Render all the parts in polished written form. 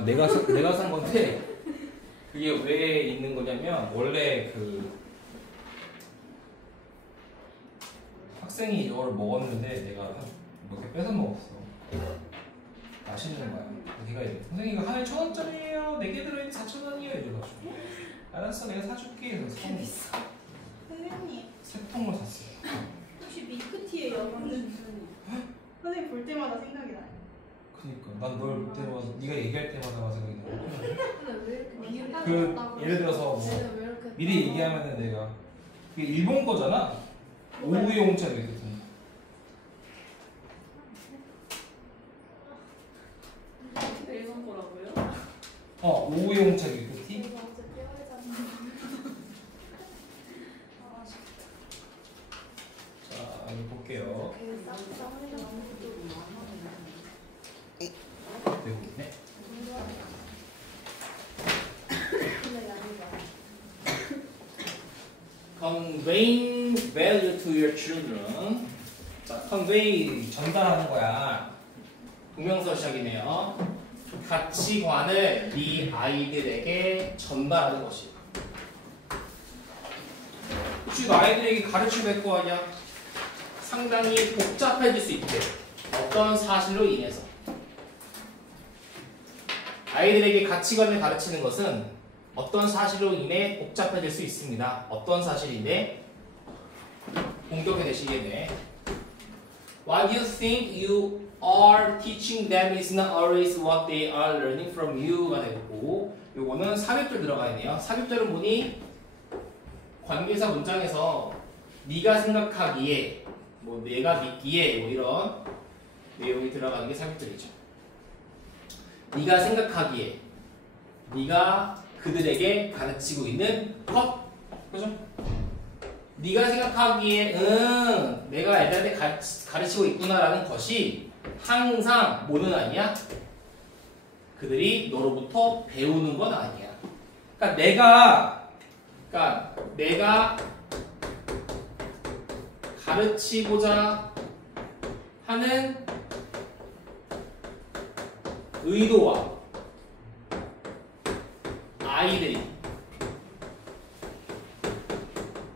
내가 산 건데 그게 왜 있는 거냐면 원래 그 학생이 이걸 먹었는데 내가 몇 개 뺏어 먹었어. 맛있는 거야. 걔가 이래 선생님 이거 하나에 1,000원짜리예요. 4개 들어있는 4,000원이에요. 이래가지고 알았어 내가 사줄게. 그래서 되게 비싸. 선생님 세 통을 샀어요. 혹시 밀크티예요? 선생님 볼 때마다 생각이 나요. 그니까 난 널 볼 때마다 네가 얘기할 때마다 생각이 나. 근데 왜 이렇게 비율이 그 낮다고 예를 들어서 그랬어? 뭐 왜 이렇게 미리 얘기하면은 내가 그게 일본 거잖아. 오우용차 이랬거든. 일본 거라고요? 오우용차 밀크티. 이거 어제 뼈에잖아. 자 여기 볼게요. 되고 있네. Conveying value to your children. 자, convey 전달하는 거야. 동명사 시작이네요. 가치관을 네 아이들에게 전달하는 것이. 혹시 너 아이들에게 가르치면 될 거 아니야? 상당히 복잡해질 수 있대. 어떤 사실로 인해서. 아이들에게 가치관을 가르치는 것은 어떤 사실로 인해 복잡해질 수 있습니다. 어떤 사실인데? 공격해 내시겠네. What you think you are teaching them is not always what they are learning from you가 되고, 요거는 삽입절 들어가야 돼요. 삽입절은 뭐니? 관계사 문장에서 네가 생각하기에, 뭐 내가 믿기에, 뭐 이런 내용이 들어가는 게 삽입절이죠. 네가 생각하기에, 네가 그들에게 가르치고 있는 것, 그죠? 네가 생각하기에 내가 애들한테 가르치고 있구나라는 것이 항상 뭐는 아니야? 그들이 너로부터 배우는 건 아니야. 그러니까 내가 가르치고자 하는 의도와 아이들이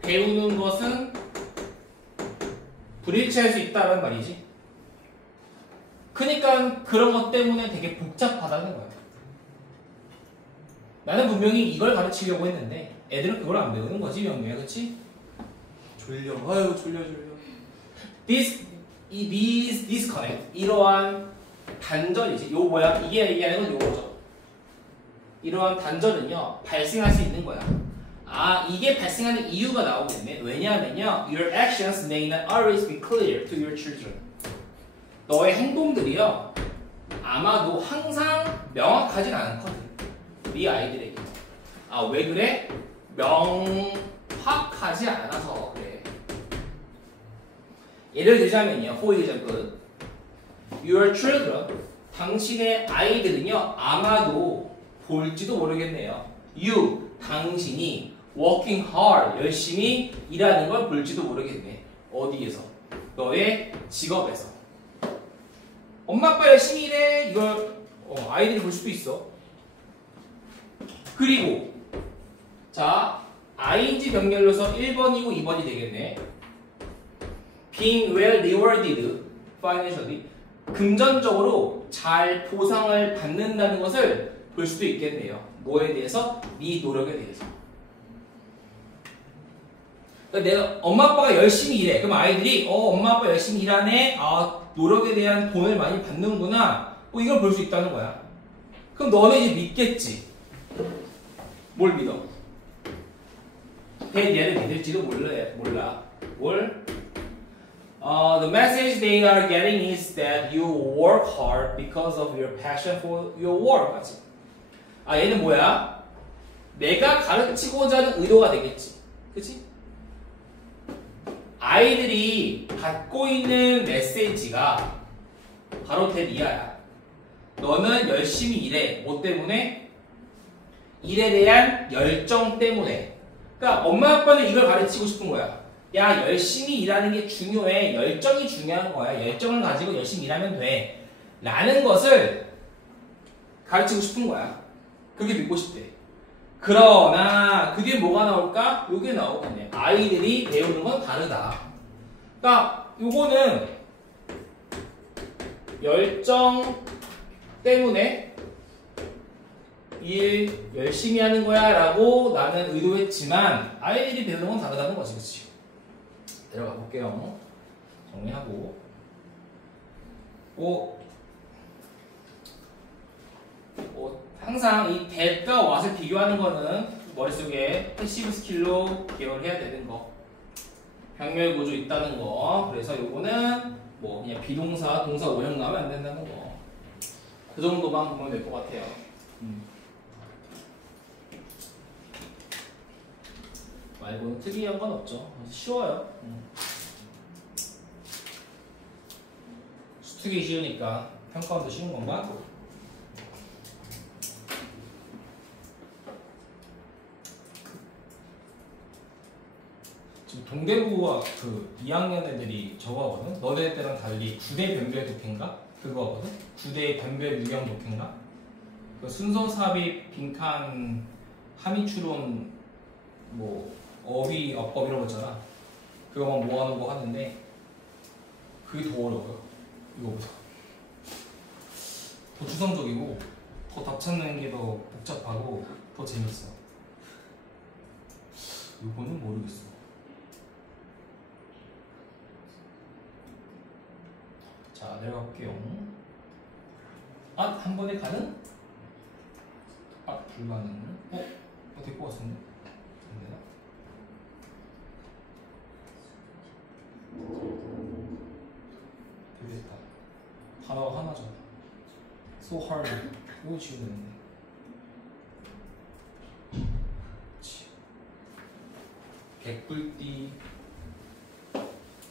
배우는 것은 불일치할 수 있다는 말이지. 그러니까 그런 것 때문에 되게 복잡하다는 거야. 나는 분명히 이걸 가르치려고 했는데 애들은 그걸 안 배우는 거지, 명미야, 그렇지? 졸려. 아유, 졸려. This disconnect, 이러한 단절이지. 요 뭐야? 이게 얘기하는 건 요거죠. 이러한 단절은요 발생할 수 있는 거야. 이게 발생하는 이유가 나오겠네. 왜냐하면요, your actions may not always be clear to your children. 너의 행동들이요 아마도 항상 명확하진 않거든. 네 아이들에게. 왜 그래? 명확하지 않아서 그래. 예를 들자면요, for example, your children, 당신의 아이들은요 아마도 볼지도 모르겠네요. you, 당신이 working hard, 열심히 일하는 걸 볼지도 모르겠네. 어디에서? 너의 직업에서. 엄마 아빠 열심히 일해, 이걸 아이들이 볼 수도 있어. 그리고 자, ing 병렬로서 1번이고 2번이 되겠네. being well rewarded financially, 금전적으로 잘 보상을 받는다는 것을 볼 수도 있겠네요. 뭐에 대해서? 네 노력에 대해서. 그러니까 내가 엄마 아빠가 열심히 일해. 그럼 아이들이 엄마 아빠 열심히 일하네. 노력에 대한 돈을 많이 받는구나. 이걸 볼 수 있다는 거야. 그럼 너네 이제 믿겠지. 뭘 믿어? 얘를 믿을지도 몰라. 뭘? The message they are getting is that you work hard because of your passion for your work. 얘는 뭐야? 내가 가르치고자 하는 의도가 되겠지. 그치? 아이들이 받고 있는 메시지가 바로 대리야야. 너는 열심히 일해. 뭐 때문에? 일에 대한 열정 때문에. 그러니까 엄마 아빠는 이걸 가르치고 싶은 거야. 야, 열심히 일하는 게 중요해. 열정이 중요한 거야. 열정을 가지고 열심히 일하면 돼. 라는 것을 가르치고 싶은 거야. 그게 믿고 싶대. 그러나 그 뒤에 뭐가 나올까? 요게 나오겠네. 아이들이 배우는 건 다르다. 그러니까 요거는 열정 때문에 일 열심히 하는 거야 라고 나는 의도했지만 아이들이 배우는 건 다르다는 거지. 그치? 내려가 볼게요. 정리하고 항상 이 that과 what을 비교하는 거는 머릿속에 패시브 스킬로 기억을 해야 되는 거. 병렬 구조 있다는 거. 그래서 요거는 뭐 그냥 비동사, 동사 오형 나오면 안 된다는 거. 그 정도만 보면 될 것 같아요. 말고는 특이한 건 없죠. 쉬워요. 수특이 쉬우니까 평가원도 쉬운 건가? 지금 동대구가 그 2학년 애들이 저거 하거든? 너네 때랑 달리 9대 변별 독해인가? 그거 하거든? 9대 변별 유형 독해인가? 그 순서 삽입, 빈칸, 함의추론, 뭐 어휘, 어법 이런 거 있잖아. 그거만 모아놓은 거 하는데 그게 더 어려워요. 이거보다. 더 추상적이고 더 답 찾는 게 더 복잡하고 더 재밌어. 이거는 모르겠어. 자, 내려가 볼게요. 한 번에 가는? 불가능. 될 것 같은데? 안 되나? 되겠다. 단어가 하나죠. So hard. 이거 지우면 되는데. 개꿀띠.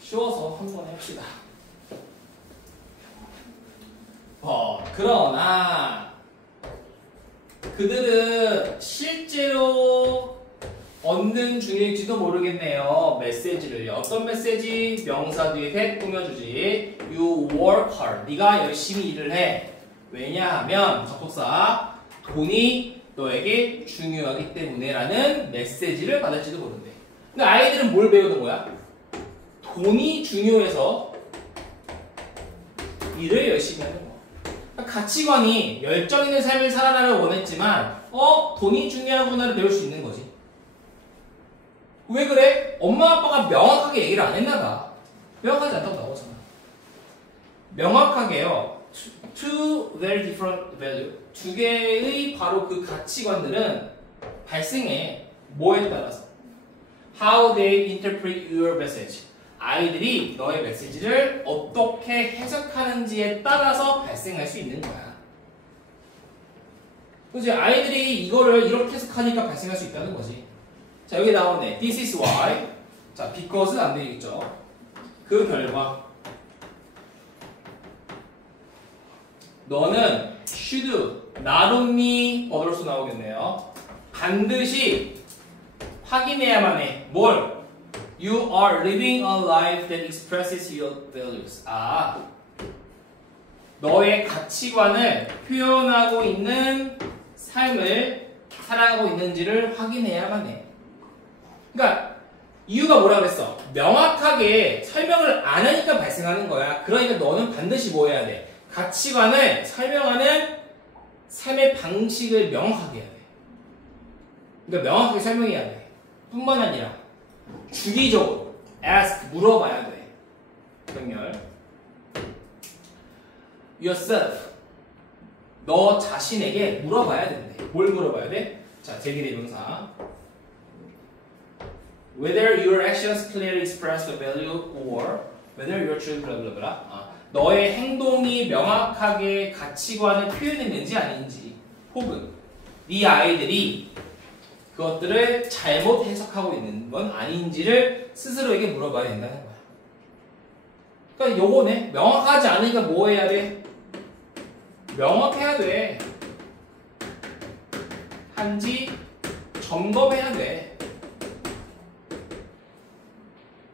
쉬워서 한 번에 합시다. 그러나 그들은 실제로 얻는 중일지도 모르겠네요. 메시지를. 어떤 메시지? 명사 뒤에 that 꾸며주지. You work hard. 네가 열심히 일을 해. 왜냐하면 접속사 돈이 너에게 중요하기 때문에 라는 메시지를 받을지도 모른대. 근데 아이들은 뭘 배우는 거야? 돈이 중요해서 일을 열심히 하는 거야. 가치관이 열정 있는 삶을 살아가를 원했지만 돈이 중요하구나를 배울 수 있는 거지. 왜 그래? 엄마 아빠가 명확하게 얘기를 안 했나 봐. 명확하지 않다고 나오잖아. 명확하게요. Two very different value. 두 개의 바로 그 가치관들은 발생해. 뭐에 따라서? How they interpret your message. 아이들이 너의 메시지를 어떻게 해석하는지에 따라서 발생할 수 있는 거야. 그치? 아이들이 이거를 이렇게 해석하니까 발생할 수 있다는 거지. 자, 여기 나오네. This is why. 자, because는 안 되겠죠. 그 결과. 너는 should, not only other수 나오겠네요. 반드시 확인해야만 해. 뭘? You are living a life that expresses your values. 너의 가치관을 표현하고 있는 삶을 살아가고 있는지를 확인해야만 해. 그러니까 이유가 뭐라 그랬어? 명확하게 설명을 안 하니까 발생하는 거야. 그러니까 너는 반드시 뭐 해야 돼? 가치관을 설명하는 삶의 방식을 명확하게 해야 돼. 그러니까 명확하게 설명해야 돼. 뿐만 아니라 주기적으로 ask, 물어봐야 돼. 병렬. yourself. 너 자신에게 물어봐야 된대. 뭘 물어봐야 돼? 자, 제기대명사. Whether your actions clearly express the value or whether your choice blah blah blah. 너의 행동이 명확하게 가치관을 표현했는지 아닌지, 혹은 네 아이들이 그것들을 잘못 해석하고 있는 건 아닌지를 스스로에게 물어봐야 된다는 거야. 그러니까 요거네. 명확하지 않으니까 뭐 해야 돼? 명확해야 돼. 한지 점검해야 돼.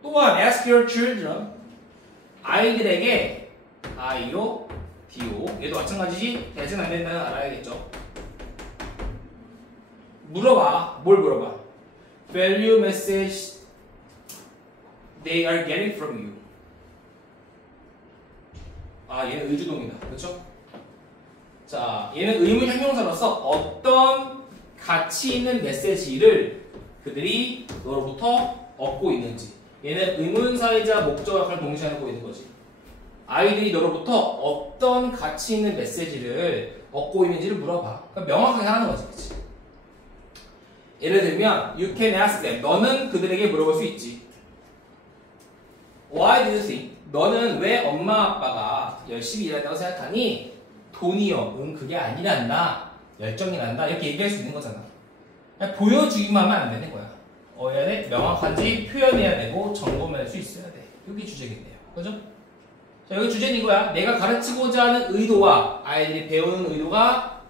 또한 ask your children. 아이들에게 아이로 do. 얘도 마찬가지지? 대체는 안 된다는 알아야겠죠. 물어봐. 뭘 물어봐? Value message they are getting from you. 아, 얘는 의주동이다. 그렇죠? 자, 얘는 의문 형용사로서 어떤 가치 있는 메시지를 그들이 너로부터 얻고 있는지. 얘는 의문사이자 목적 역할을 동시에 하고 있는 거지. 아이들이 너로부터 어떤 가치 있는 메시지를 얻고 있는지를 물어봐. 그러니까 명확하게 하는 거지. 그치? 예를 들면 you can ask them. 너는 그들에게 물어볼 수 있지. Why do you think? 너는 왜 엄마 아빠가 열심히 일한다고 생각하니? 돈이요. 응, 그게 아니란다. 열정이 난다. 이렇게 얘기할 수 있는 거잖아. 그냥 보여주기만 하면 안 되는 거야. 해야 돼? 명확한지 표현해야 되고 점검할 수 있어야 돼. 이게 주제겠네요. 그죠? 자, 여기 주제는 이거야. 내가 가르치고자 하는 의도와 아이들이 배우는 의도가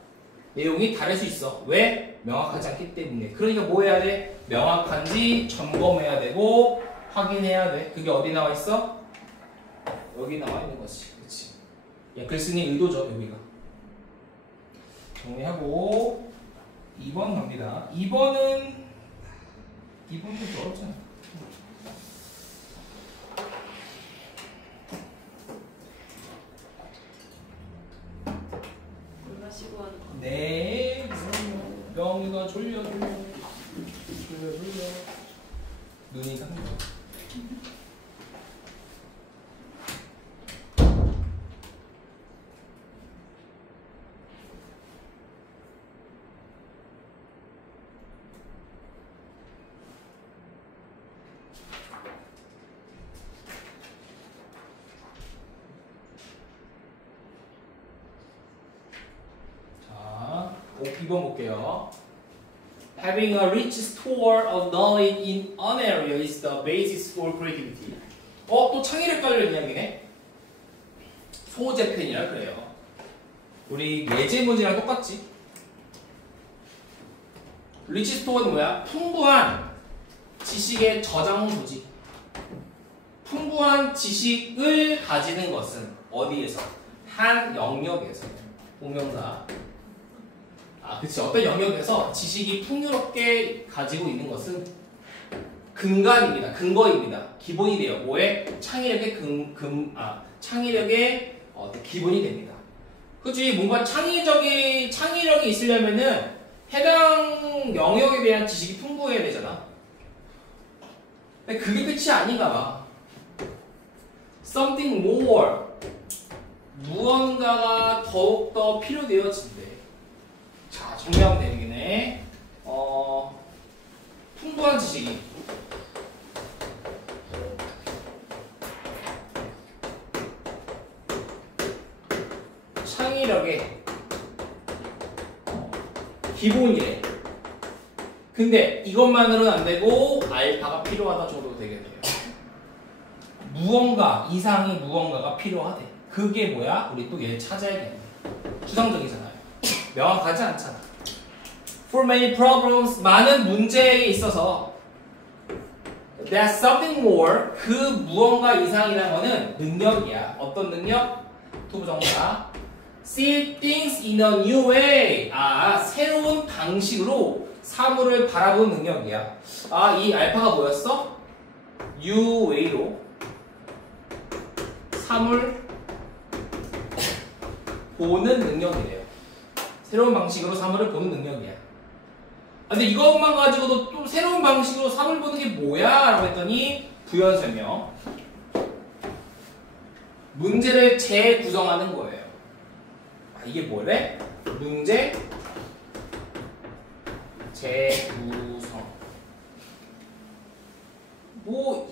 내용이 다를 수 있어. 왜? 명확하지 않기 때문에. 그러니까 뭐 해야 돼? 명확한지 점검해야 되고 확인해야 돼. 그게 어디 나와 있어? 여기 나와 있는 거지. 그치? 야, 글쓴이 의도죠, 여기가. 정리하고 2번 갑니다. 2번은 좀 어렵잖아. 놀라시고 하는 거. 네, 명이가 졸려. 눈이 감겨. 자, 2번 볼게요. Having a rich store of knowledge in an area is the basis for creativity. 또 창의력 관련 이야기네. 소재편이라 그래요. 우리 예제 문제랑 똑같지? 리치 스토어는 뭐야? 풍부한 지식의 저장소지. 풍부한 지식을 가지는 것은 어디에서? 한 영역에서. 공명사. 그치. 어떤 영역에서 지식이 풍요롭게 가지고 있는 것은 근간입니다. 근거입니다. 기본이 돼요. 뭐에? 창의력의 창의력의 기본이 됩니다. 그치. 뭔가 창의력이 있으려면은 해당 영역에 대한 지식이 풍부해야 되잖아. 근데 그게 끝이 아닌가 봐. Something more. 무언가가 더욱더 필요되어진대. 자, 정리하면 되겠네. 풍부한 지식이 창의력의 기본이래. 근데 이것만으로는 안 되고 알파가 필요하다 정도 되겠네요. 무언가 이상의 무언가가 필요하대. 그게 뭐야? 우리 또 얘를 찾아야겠네. 추상적이잖아요. 명확하지 않잖아. For many problems, 많은 문제에 있어서 there's something more, 그 무언가 이상이라는 거는 능력이야. 어떤 능력? 투부정사. See things in a new way. 새로운 방식으로 사물을 바라보는 능력이야. 이 알파가 뭐였어? new way로 사물 보는 능력이래요. 새로운 방식으로 사물을 보는 능력이야. 근데 이것만 가지고도 또 새로운 방식으로 사물 보는 게 뭐야? 라고 했더니 부연 설명. 문제를 재구성하는 거예요. 이게 뭐래? 문제 재구성.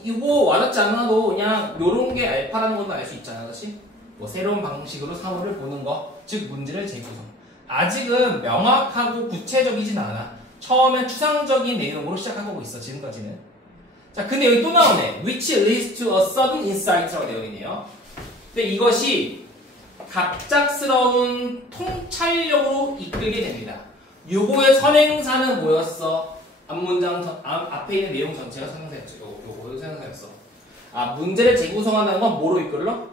이거 와닿지 않아도 그냥 요런 게 알파라는 것도 알 수 있잖아. 그렇지? 새로운 방식으로 사물을 보는 거, 즉 문제를 재구성. 아직은 명확하고 구체적이진 않아. 처음엔 추상적인 내용으로 시작하고 있어, 지금까지는. 자, 근데 여기 또 나오네. Which leads to a sudden insight라고 되어 있네요. 근데 이것이 갑작스러운 통찰력으로 이끌게 됩니다. 요거의 선행사는 뭐였어? 앞에 있는 내용 전체가 선행사였죠. 요거 선행사였어. 문제를 재구성하는 건 뭐로 이끌러?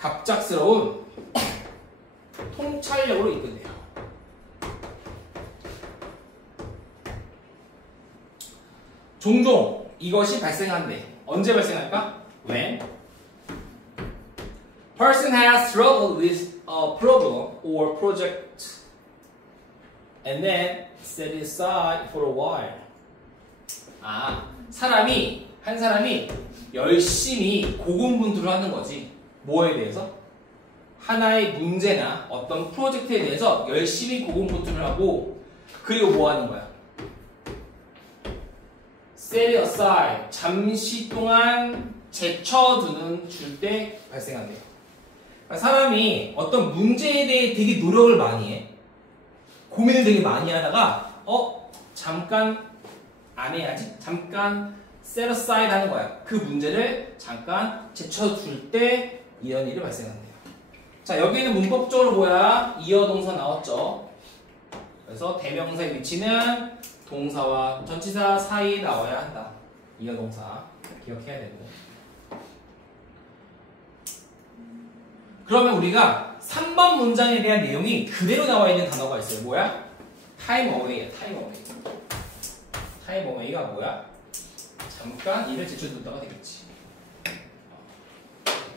갑작스러운 통찰력으로 이끈대요. 종종 이것이 발생한대. 언제 발생할까? When person has struggled with a problem or project and then set it aside for a while. 한 사람이 열심히 고군분투를 하는 거지. 뭐에 대해서? 하나의 문제나 어떤 프로젝트에 대해서 열심히 고군분투를 하고, 그리고 뭐 하는 거야? set it aside, 잠시 동안 제쳐두는 줄 때 발생한대요. 그러니까 사람이 어떤 문제에 대해 되게 노력을 많이 해. 고민을 되게 많이 하다가 잠깐 안 해야지. 잠깐 set aside 하는 거야. 그 문제를 잠깐 제쳐둘 때 이런 일이 발생한대요. 자, 여기는 문법적으로 뭐야? 이어 동사 나왔죠. 그래서 대명사의 위치는 동사와 전치사 사이에 나와야 한다. 이어 동사 기억해야 되고. 그러면 우리가 3번 문장에 대한 내용이 그대로 나와 있는 단어가 있어요. 뭐야? time away야. time away. time away가 뭐야? 잠깐 일을 제쳐두다가 되겠지.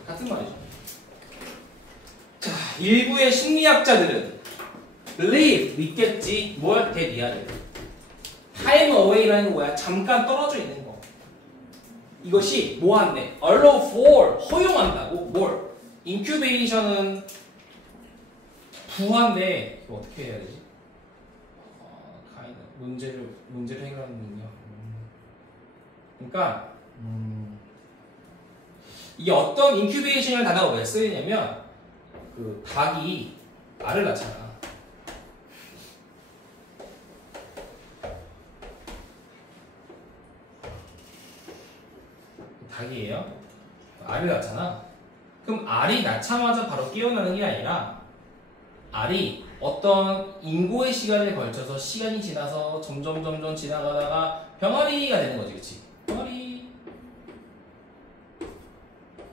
같은 말이죠. 자, 일부의 심리학자들은 believe, 믿겠지. 뭘? 대리아를. time away라는 거 뭐야? 잠깐 떨어져 있는 거. 이것이 뭐 한대? allow for, 허용한다고. 뭘? incubation은 부화인데 이거 어떻게 해야 되지? 문제를 해결하는 능력. 그러니까 이게 어떤 인큐베이션이라는 단어가 왜 쓰이냐면 그 닭이 알을 낳잖아. 닭이에요. 알을 낳잖아. 그럼 알이 낳자마자 바로 깨어나는 게 아니라 알이 어떤 인고의 시간에 걸쳐서 시간이 지나서 점점 지나가다가 병아리가 되는 거지, 그치?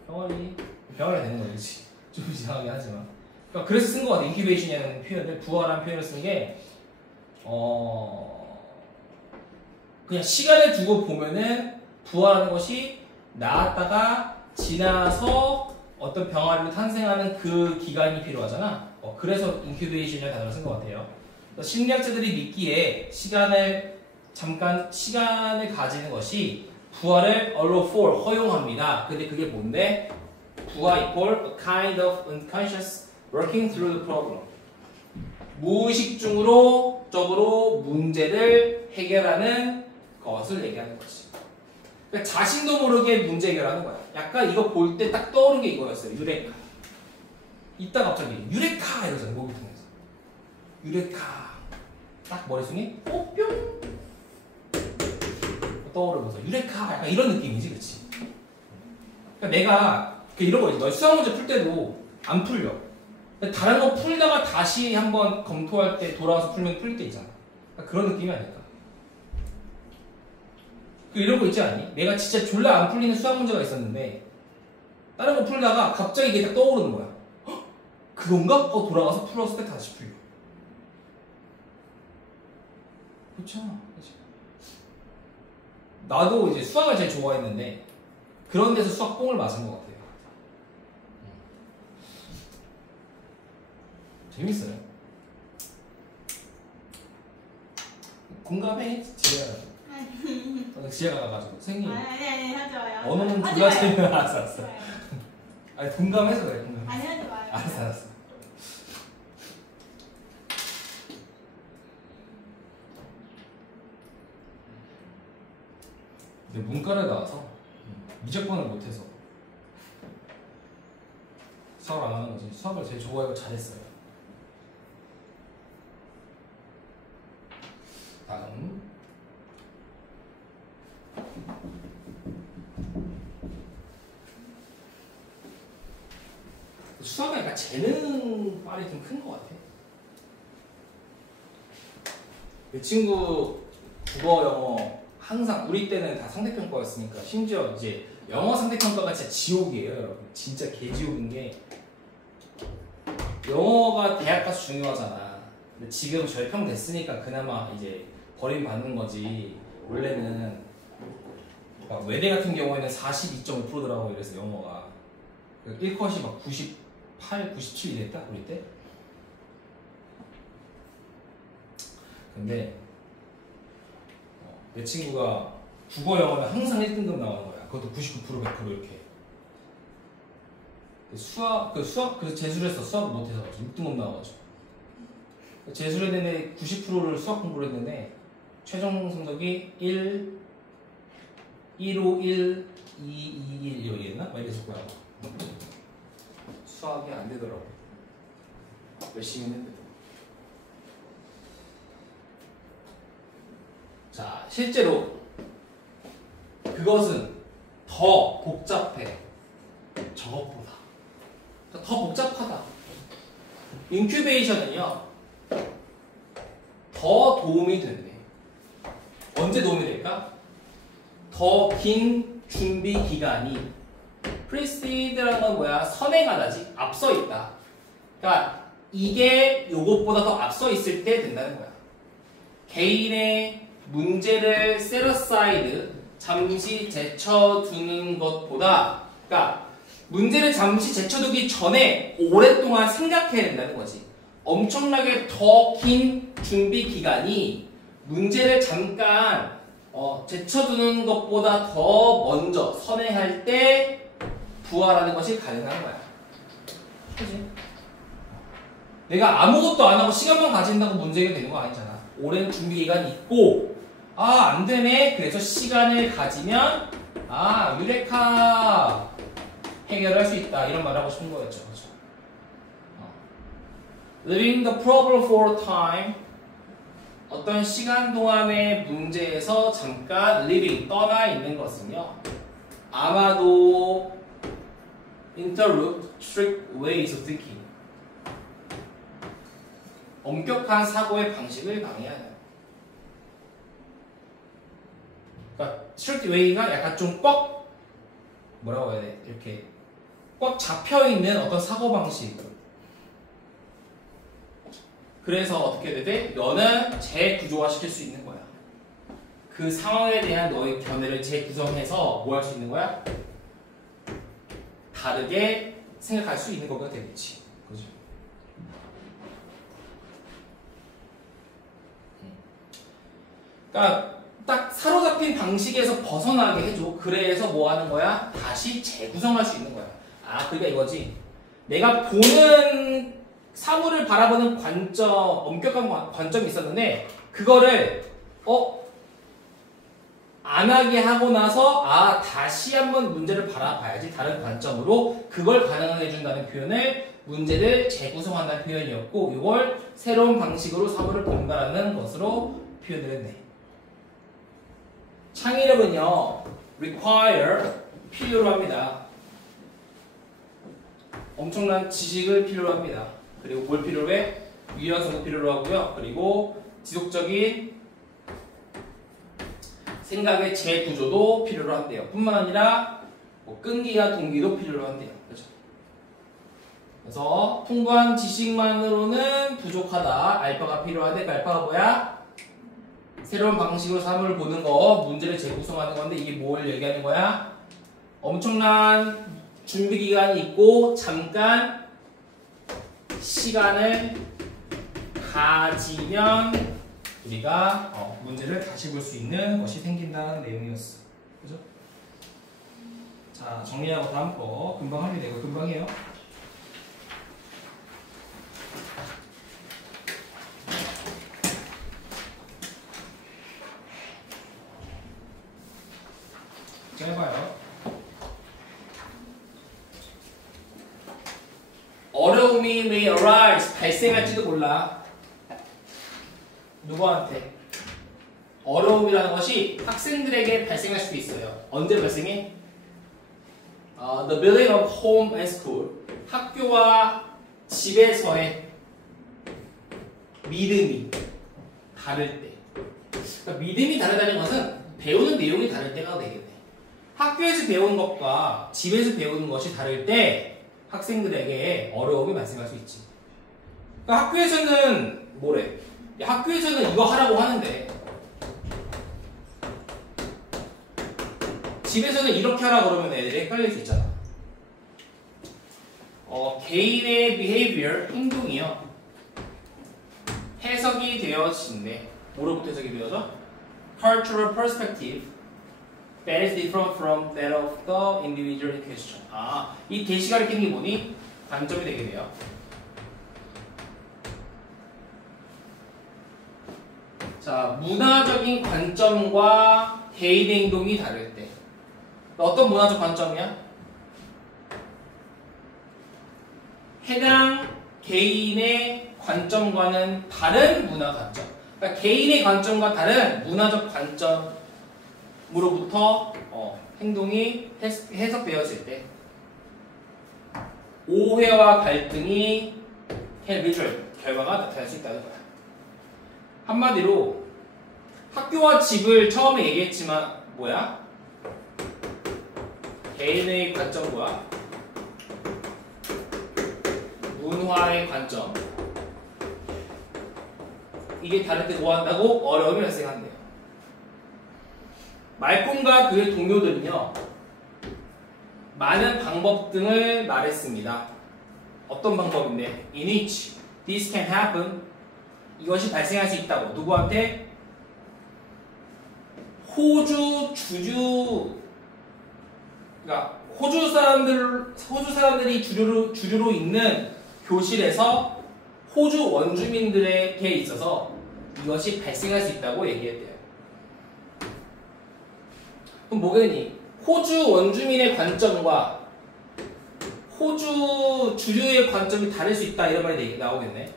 병아리가 되는 거지, 그치? 좀 이상하긴 하지만. 그러니까 그래서 쓴 거 같아. 인큐베이션이라는 표현을, 부활한 표현을 쓰는 게 그냥 시간을 두고 보면은 부활하는 것이 나았다가 지나서 어떤 병아리로 탄생하는 그 기간이 필요하잖아. 그래서 인큐베이션이라는 단어를 쓴 것 같아요. 심리학자들이 믿기에 잠깐 시간을 가지는 것이 부활을 allow for, 허용합니다. 근데 그게 뭔데? 부활 equal a kind of unconscious working through the problem. 무의식적으로 문제를 해결하는 것을 얘기하는 거지. 그러니까 자신도 모르게 문제 해결하는 거야. 약간 이거 볼 때 딱 떠오른 게 이거였어요. 유레카. 이따 갑자기 유레카 이러잖아. 목이 통해서. 유레카. 딱 머릿속에 뿅 떠오르면서 유레카. 약간 이런 느낌이지, 그렇지? 그러니까 내가 이런 거 있지. 너 수학 문제 풀 때도 안 풀려. 다른 거 풀다가 다시 한번 검토할 때 돌아와서 풀면 풀릴 때 있잖아. 그러니까 그런 느낌이 아닐까. 이런 거 있지 않니? 내가 진짜 졸라 안 풀리는 수학 문제가 있었는데 다른 거 풀다가 갑자기 이게 딱 떠오르는 거야. 헉? 그건가? 돌아가서 풀었을 때 다시 풀려. 그렇잖아. 그치? 나도 이제 수학을 제일 좋아했는데 그런 데서 수학 뽕을 맞은 것 같아요. 재밌어요. 공감해, 지혜가. 지혜가 가가지고 선생님. 아니 하지 마요. 언어는 졸라 재미가 알았어. 아니 공감해서 그래. 공감. 아니 하지 마요. 알았어. 근데 문과를 나와서 미적분을 못해서 수학을 안 하는 거지. 수학을 제일 좋아하고 잘했어요. 다음. 수학은 약간 재능빨이 좀 큰 것 같아. 이 친구 국어, 영어 항상 우리 때는 다 상대평가였으니까 심지어 이제 영어 상대평가가 진짜 지옥이에요, 여러분. 진짜 개지옥인 게 영어가 대학 가서 중요하잖아. 근데 지금 절평 됐으니까 그나마 이제 버림받는 거지. 원래는 그러니까 외대 같은 경우에는 42.5%더라고. 이래서 영어가 1컷이 막 98, 97 이랬다 우리 때. 근데 내 친구가 국어 영어는 항상 1등급 나오는 거야. 그것도 99% 100% 이렇게. 수학 그래서 재수를 했어. 수학 못해서 6등급 나와가지고. 재수를 했는데 90%를 수학 공부를 했는데 최종 성적이 1, 151, 221 이랬나? 막 이랬을 거야. 수학이 안 되더라고. 열심히 했는데도. 자, 실제로 그것은 더 복잡해. 저것보다. 더 복잡하다. 인큐베이션은요, 더 도움이 된대. 언제 도움이 될까? 더 긴 준비 기간이. 프리시드라는 건 뭐야? 선행하다지. 앞서 있다. 그러니까 이게 요것보다 더 앞서 있을 때 된다는 거야. 개인의 문제를 set aside, 잠시 제쳐두는 것보다, 그러니까 문제를 잠시 제쳐두기 전에 오랫동안 생각해야 된다는 거지. 엄청나게 더 긴 준비 기간이 문제를 잠깐 제쳐두는 것보다 더 먼저 선회할 때 부활하는 것이 가능한 거야. 그치? 내가 아무것도 안 하고 시간만 가진다고 문제 해결되는 거 아니잖아. 오랜 준비 기간이 있고, 안 되네. 그래서 시간을 가지면, 유레카 해결할 수 있다. 이런 말 하고 싶은 거였죠. 그렇죠? Leaving the problem for a time. 어떤 시간 동안의 문제에서 잠깐 living, 떠나 있는 것은요, 아마도 interrupt strict ways of thinking. 엄격한 사고의 방식을 방해하는. 그러니까 strict way가 약간 좀 뭐라고 해야 돼? 이렇게 꽉 잡혀있는 어떤 사고방식. 그래서 어떻게 돼? 너는 재구조화 시킬 수 있는 거야. 그 상황에 대한 너의 견해를 재구성해서 뭐 할 수 있는 거야? 다르게 생각할 수 있는 거가 되겠지. 그죠? 그러니까 딱 사로잡힌 방식에서 벗어나게 해줘. 그래서 뭐 하는 거야? 다시 재구성할 수 있는 거야. 그러니까 이거지. 내가 보는 사물을 바라보는 관점, 엄격한 관점이 있었는데 그거를 안 하게 하고 나서 다시 한번 문제를 바라봐야지. 다른 관점으로. 그걸 가능하게 해준다는 표현을 문제를 재구성한다는 표현이었고, 이걸 새로운 방식으로 사물을 본다라는 것으로 표현을 했네. 창의력은요, require, 필요로 합니다. 엄청난 지식을 필요로 합니다. 그리고 뭘 필요로 해? 유연성도 필요로 하고요. 그리고 지속적인 생각의 재구조도 필요로 한대요. 뿐만 아니라 끈기와 동기도 필요로 한대요. 그렇죠? 그래서 풍부한 지식만으로는 부족하다. 알파가 필요하대. 그 알파가 뭐야? 새로운 방식으로 사물을 보는 거, 문제를 재구성하는 건데 이게 뭘 얘기하는 거야? 엄청난 준비 기간이 있고 잠깐 시간을 가지면 우리가 문제를 다시 볼 수 있는 것이 생긴다는 내용이었어. 그죠? 자, 정리하고 다음 거 금방 합니다. 이거 금방이에요. 자, 해봐요. 어려움이 may arise, 발생할지도 몰라. 누구한테? 어려움이라는 것이 학생들에게 발생할 수도 있어요. 언제 발생해? The building of home and school. 학교와 집에서의 믿음이 다를 때. 그러니까 믿음이 다르다는 것은 배우는 내용이 다를 때가 되겠네. 학교에서 배우는 것과 집에서 배우는 것이 다를 때 학생들에게 어려움이 발생할 수 있지. 그러니까 학교에서는 뭐래? 학교에서는 이거 하라고 하는데 집에서는 이렇게 하라 그러면 애들이 헷갈릴 수 있잖아. 개인의 behavior, 행동이요. 해석이 되어진대. 뭐로부터 해석이 되어져? Cultural perspective that is different from that of the individual in question. 이 대시가 가리키는 게 뭐니? 관점이 되게 돼요. 자, 문화적인 관점과 개인의 행동이 다를 때 어떤 문화적 관점이야? 해당 개인의 관점과는 다른 문화 관점. 그러니까 개인의 관점과 다른 문화적 관점으로부터 행동이 해석되어질 때 오해와 갈등이 비주얼 결과가 나타날 수 있다는 거야. 한마디로 학교와 집을 처음에 얘기했지만 뭐야? 개인의 관점과 문화의 관점 이게 다를 때 뭐 한다고? 어려움이 발생한대요. 말콤과 그의 동료들은요 많은 방법 등을 말했습니다. 어떤 방법인데? In which this can happen 이것이 발생할 수 있다고. 누구한테? 호주 그러니까 호주 사람들이 주류로 있는 교실에서 호주 원주민들에게 있어서 이것이 발생할 수 있다고 얘기했대요. 그럼 뭐겠니? 호주 원주민의 관점과 호주 주류의 관점이 다를 수 있다 이런 말이 나오겠네.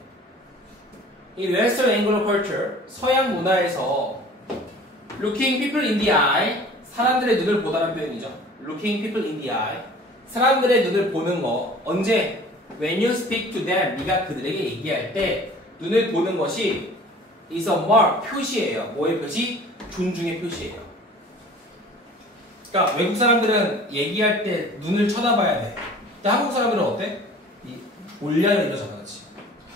이 Western Anglo Culture 서양 문화에서 looking people in the eye 사람들의 눈을 보다는 표현이죠. looking people in the eye 사람들의 눈을 보는 거 언제? When you speak to them 네가 그들에게 얘기할 때 눈을 보는 것이 is a mark 표시예요. 뭐의 표시? 존중의 표시예요. 그러니까 외국 사람들은 얘기할 때 눈을 쳐다봐야 돼. 근데 한국 사람들은 어때? 올려야 이러잖아, 그렇지?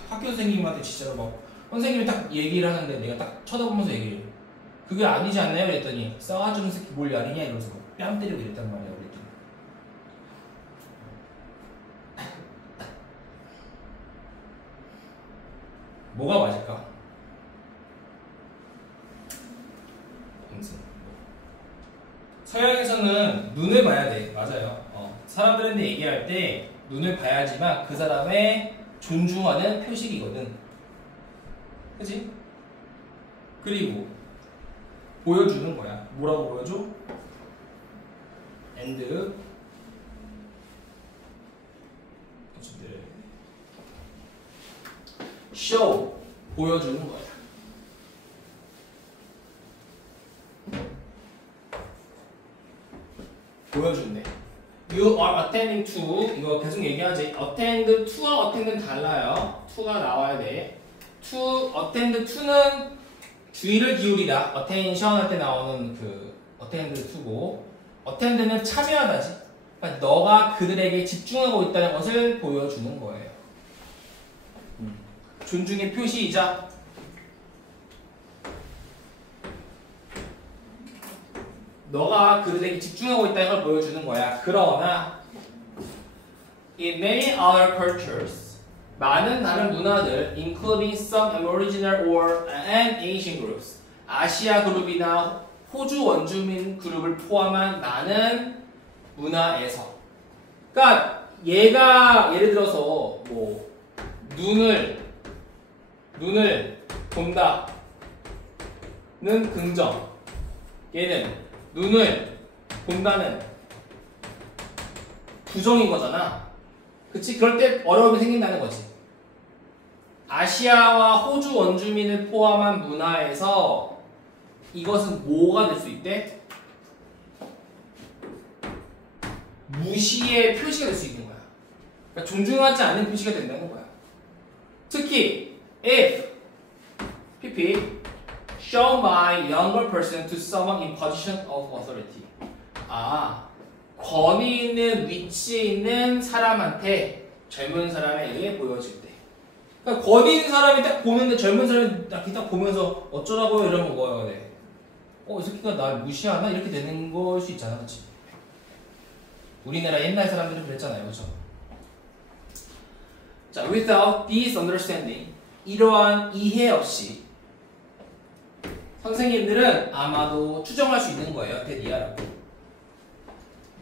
학교 선생님한테 진짜로 막 선생님이 딱 얘기를 하는데 내가 딱 쳐다보면서 얘기를 해. 그게 아니지 않나요? 그랬더니 싸가지는 새끼 뭘 아니냐 이러면서 뺨 때리고 이랬단 말이야. 그랬더니 뭐가 맞을까? 서양에서는 눈을 봐야 돼. 맞아요. 사람들한테 얘기할 때 눈을 봐야지만 그 사람의 존중하는 표식이거든. 그치? 그리고 보여주는 거야. 뭐라고 보여줘? and show 보여주는 거야. 보여준대. You are attending to 이거 계속 얘기하지. attend to와 attend는 달라요. to가 나와야 돼. to attend to는 주의를 기울이다. attention 할 때 나오는 그 attend to고 attend는 참여하다지. 그러니까 너가 그들에게 집중하고 있다는 것을 보여주는 거예요. 존중의 표시이자 너가 그들에게 집중하고 있다는 걸 보여주는 거야. 그러나 in many other cultures 많은 다른 문화들 including some Aboriginal or and Asian groups 아시아 그룹이나 호주 원주민 그룹을 포함한 많은 문화에서 그러니까 얘가 예를 들어서 뭐 눈을 본다는 긍정 얘는 눈을 본다는 부정인 거잖아. 그치? 그럴 때 어려움이 생긴다는 거지. 아시아와 호주 원주민을 포함한 문화에서 이것은 뭐가 될 수 있대? 무시의 표시가 될 수 있는 거야. 그러니까 존중하지 않는 표시가 된다는 거야. 특히 if PP shown by younger person to someone in position of authority. 권위 있는 위치에 있는 사람한테 젊은 사람에 의해 보여질 때. 그러니까 거기 있는 사람이 딱 보는데 젊은 사람이 딱 보면서 어쩌라고요 이러면 뭐야 돼? 이 새끼가 날 무시하나? 이렇게 되는 걸 수 있잖아, 그렇지? 우리나라 옛날 사람들은 그랬잖아요, 그렇죠? 자, without this understanding, 이러한 이해 없이 선생님들은 아마도 추정할 수 있는 거예요, 대디아라고.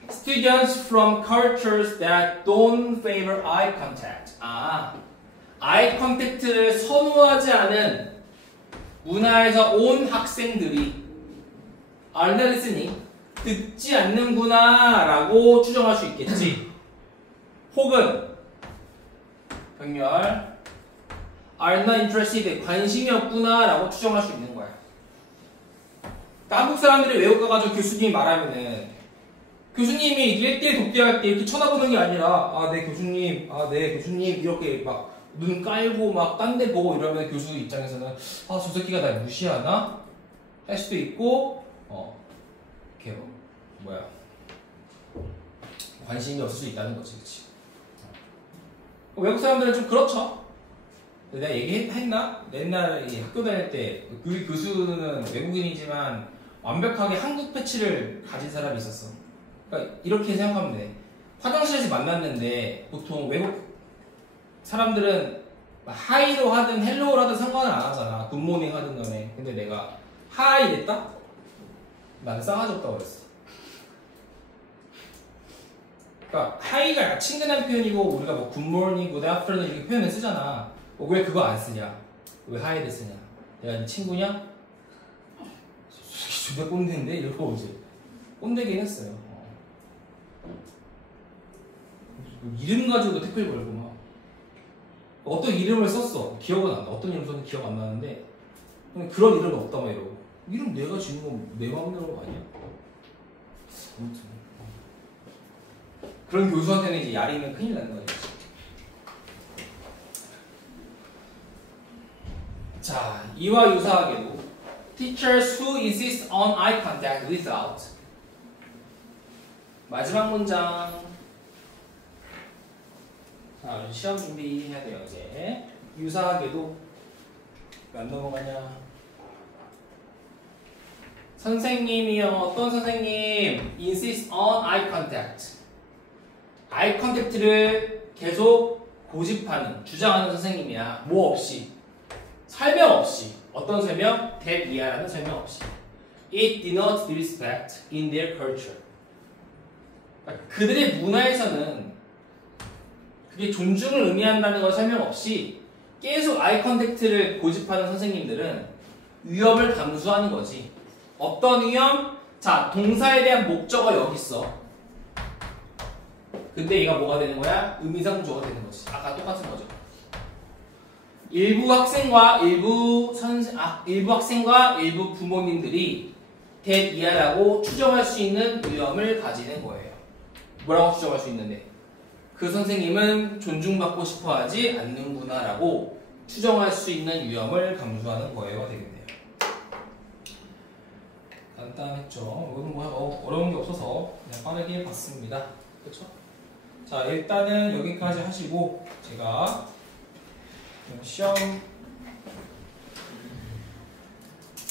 Students from cultures that don't favor eye contact. eye contact를 선호하지 않은 문화에서 온 학생들이 are not listening, 듣지 않는구나 라고 추정할 수 있겠지. 혹은 병렬 are not interested, 관심이 없구나 라고 추정할 수 있는 거야. 한국 사람들이 외국 가가지고 교수님이 말하면은 교수님이 1대1 독대할 때 이렇게 쳐다보는 게 아니라 네 교수님, 네 교수님 이렇게 막 눈 깔고 막 딴 데 보고 이러면 교수 입장에서는 저 새끼가 날 무시하나? 할 수도 있고 이렇게 관심이 없을 수 있다는 거지, 그치? 외국 사람들은 좀 그렇죠. 내가 얘기했나? 옛날에 학교 다닐 때 그 교수는 외국인이지만 완벽하게 한국 패치를 가진 사람이 있었어. 그러니까 이렇게 생각하면 돼. 화장실에서 만났는데 보통 외국 사람들은 하이로 하든 헬로우를 하든 상관을 안 하잖아. 굿모닝 하든 간에. 근데 내가 하이 됐다? 나는 싸가지 없다고 그랬어. 그러니까 하이가 친근한 표현이고 우리가 뭐 굿모닝, 굿아프터눈 이렇게 표현을 쓰잖아. 왜 그거 안 쓰냐? 왜 하이를 쓰냐? 내가 네 친구냐? 존나 꼰대인데? 이러고 이제 꼰대긴 했어요. 이름 가지고도 택배 걸고 막 어떤 이름을 썼어. 기억은 안 나. 어떤 이름 썼는지 기억 안 나는데 그런 이름은 없다 막 이러고. 이름 내가 지은 건 내 마음대로 아니야? 아무튼 그런 교수한테는 이제 야리면 큰일 나는 거지. 자, 이와 유사하게도 teachers who insist on eye contact without 마지막 문장. 자, 시험 준비해야 돼요, 이제. 유사하게도 왜 안 넘어가냐? 선생님이요. 어떤 선생님? insist on eye contact. eye contact를 계속 고집하는, 주장하는 선생님이야. 뭐 없이. 설명 없이. 어떤 설명? that 이하라는 설명 없이. It denotes respect in their culture. 그러니까 그들의 문화에서는 그게 존중을 의미한다는 걸 설명 없이 계속 아이 컨택트를 고집하는 선생님들은 위험을 감수하는 거지. 어떤 위험? 자, 동사에 대한 목적어 여기 있어. 근데 얘가 뭐가 되는 거야? 의미상조가 되는 거지. 아까 똑같은 거죠. 일부 학생과 일부 부모님들이 that 이하라고 추정할 수 있는 위험을 가지는 거예요. 뭐라고 추정할 수 있는데? 그 선생님은 존중받고 싶어 하지 않는구나 라고 추정할 수 있는 위험을 감수하는 거예요. 되겠네요. 간단했죠. 이거는 뭐 어려운 게 없어서 그냥 빠르게 봤습니다. 그렇죠? 자, 일단은 여기까지 하시고 제가 시험